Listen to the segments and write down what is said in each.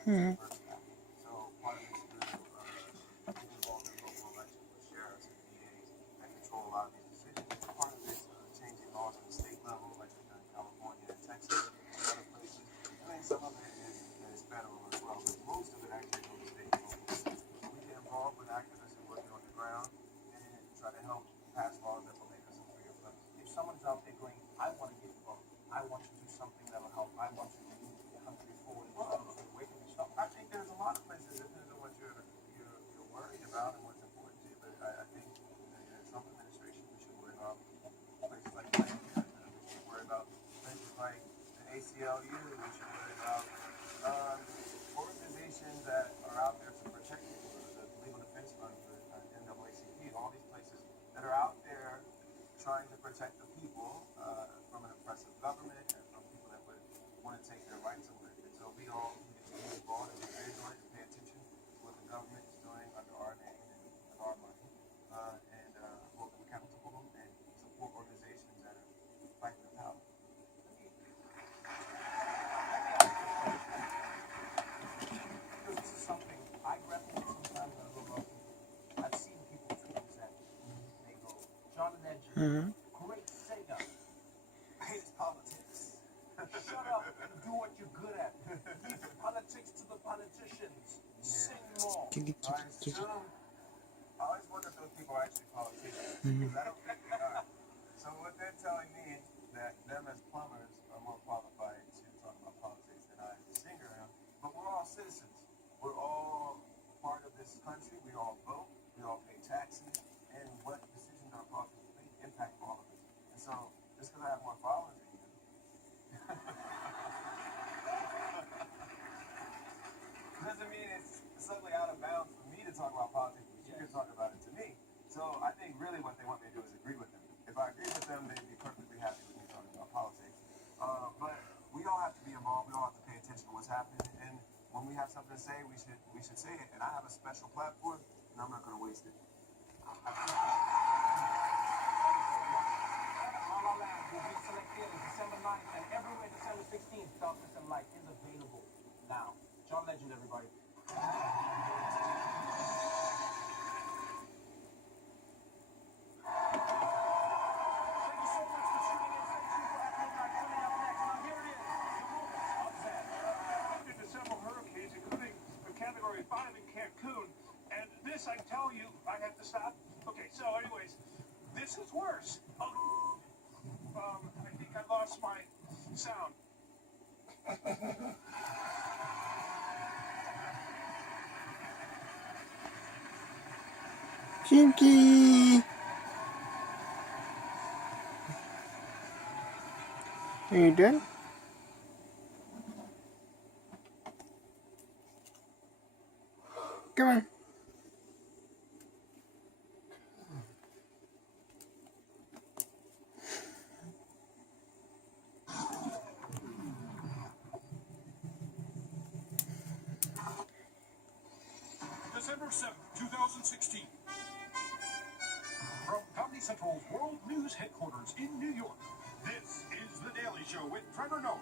Hmm. So part of it's through getting involved in local elections with sheriffs and DAs that control a lot of these decisions. Part of it's changing laws at the state level, like we've done in California and Texas and other places. And then some of it is federal as well, but most of it actually goes to state and local. So we get involved with activists and working on the ground and try to help pass laws that will make us a freer place. If someone's out there going, I want to get involved, I want to do something that will help, I want to move the country forward, where can we start? I think there's a lot of places, depending on what you're worried about and what's important to you, but I think in the Trump administration, we should worry about places like Planned Parenthood, we should worry about places like the ACLU, we should worry about organizations that are out there to protect people, the Legal Defense Fund for NAACP, all these places that are out there trying to protect the people from an oppressive government and from people that would want to take their rights away. And so we all need to be involved and be vigilant and pay attention to what the government is doing under our name and with our money, and hold them accountable and support organizations that are fighting the power. Because this is something I grapple with sometimes when I look up. I've seen people tweet that they go, John Legend, Hmm. great singer, hates politics. Shut up and do what you're good at. Leave politics to the politicians. Sing more. I always wonder if those people are actually politicians, because I don't think they are. So what they're telling me that them as plumbers are more qualified to talk about politics than I as a singer am. But we're all citizens. We're all part of this country. We all vote. We all pay taxes. And what decisions our politics make impact all of us. And so just because I have more followers than you doesn't mean it's suddenly out of bounds for me to talk about politics, but you can talk about it to me. So I think really what they want me to do is agree with them. If I agree with them, they'd be perfectly happy with me talking about politics. But we all have to be involved. We all have to pay attention to what's happening. And when we have something to say, we should say it. And I have a special platform, and I'm not going to waste it. La La Land will be selected December 9th and everywhere December 16th. Darkness and Light is available now. John Legend, everybody. Hurricanes, including a Category 5 in Cancun, and this, I tell you, I have to stop. Okay, so anyways, this is worse. I think I lost my sound. Chinky, are you done? Come on. December 7th, 2016. From Comedy Central's World News headquarters in New York, this is The Daily Show with Trevor Noah.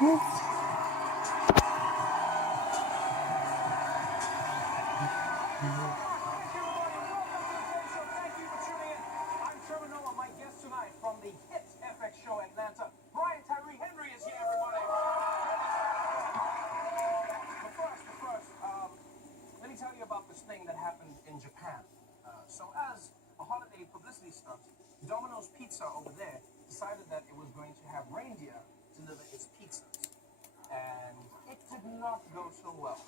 Yes. Thank you for tuning in. I'm Trevor Noah. My guest tonight from the Hit FX show Atlanta, Brian Tyree Henry is here, everybody. But first, let me tell you about this thing that happened in Japan. So as a holiday publicity stunt, Domino's Pizza over there decided that it was going to have reindeer deliver its pizzas. And it did not go so well.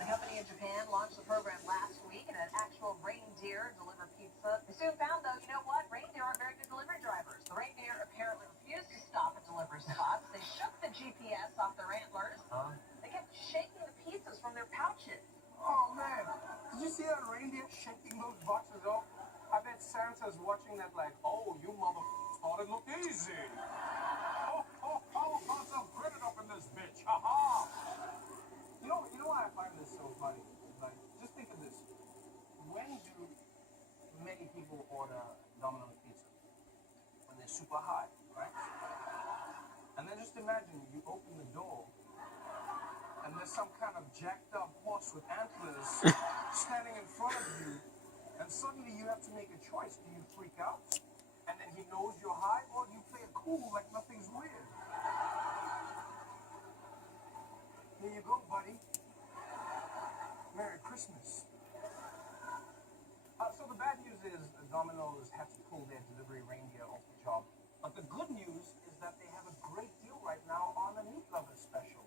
The company in Japan launched the program last week, and an actual reindeer delivered pizza. They soon found, though, you know what? Reindeer aren't very good delivery drivers. The reindeer apparently refused to stop at delivery spots. They shook the GPS off their antlers. They kept shaking the pizzas from their pouches. Oh man, did you see that reindeer shaking those boxes off? I bet Santa's watching that like, oh, you motherfuckers thought it looked easy. Put some credit up in this bitch. Ha ha. You know why I find this so funny? Like, just think of this. When do many people order Domino's pizza? When they're super high, right? And then just just imagine you open the door and there's some kind of jacked up horse with antlers standing in front of you, and suddenly you have to make a choice. Do you freak out and then he knows you're high, or do you play it cool like nothing's weird? Here you go, buddy. Merry Christmas. So the bad news is Domino's had to pull their delivery reindeer off the job. But the good news is that they have a great deal right now on the Meat Lovers special.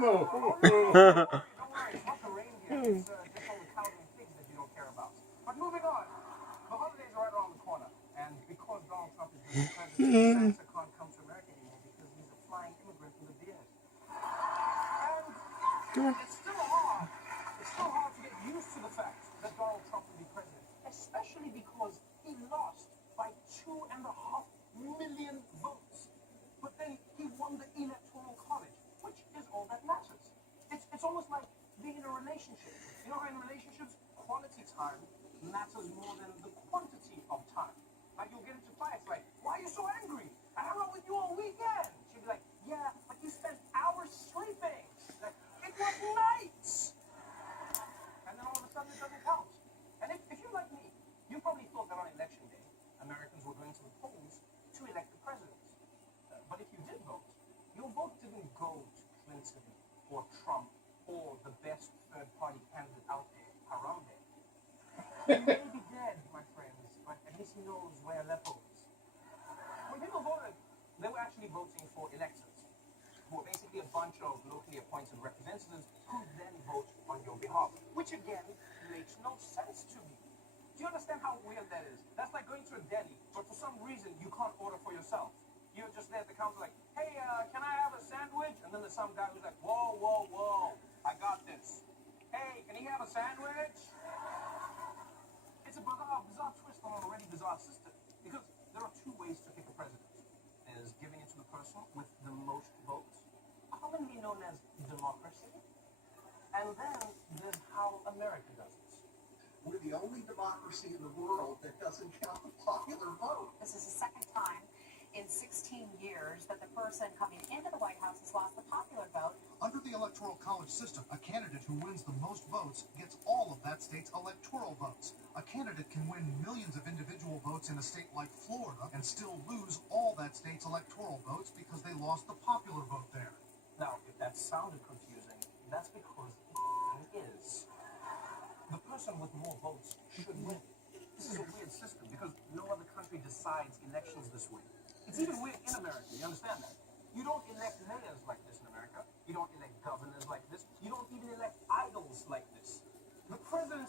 No. Don't worry, it's not the reindeer. It's just all the cows and pigs that you don't care about. But moving on. The holidays are right around the corner. And because Donald Trump is the president, Santa can't come to America anymore because he's a flying immigrant with a beard. And it's still hard. It's still hard to get used to the fact that Donald Trump will be president, especially because he lost by 2.5 million votes. But then he won the Electoral College, which is all that matters. It's almost like being in a relationship. You know how in relationships, quality time matters more than the quantity of time. Like you'll get into fights like, why are you so angry? I hung out with you all weekend. She'll be like, yeah, but you spent hours sleeping. Like, it was nights. And then all of a sudden it doesn't count. And if you're like me, you probably thought that on election day, Americans were going to the polls to elect the president. But if you did vote, your vote didn't go to Clinton or Trump or the best third-party candidate out there, Harambe. He may be dead, my friends, but at least he knows where Aleppo is. When people voted, they were actually voting for electors, who are basically a bunch of locally appointed representatives who then vote on your behalf, which again makes no sense to me. Do you understand how weird that is? That's like going to a deli, but for some reason you can't order for yourself. You're just there at the counter like, hey, can I have a sandwich? And then there's some guy who's like, whoa, whoa, whoa, I got this. Hey, can he have a sandwich? It's a bizarre twist on an already bizarre system, because there are two ways to pick a president. There's giving it to the person with the most votes, commonly known as democracy, and then there's how America does it. We're the only democracy in the world that doesn't count the popular vote. This is the second time in 16 years that the person coming into the White House has lost the popular vote. Under the Electoral College system, a candidate who wins the most votes gets all of that state's electoral votes. A candidate can win millions of individual votes in a state like Florida and still lose all that state's electoral votes because they lost the popular vote there. Now, if that sounded confusing, that's because it is. The person with more votes should win. This is a weird system because no other country decides elections this way. It's even weird in America, you understand that? You don't elect mayors like this in America. You don't elect governors like this. You don't even elect idols like this. The president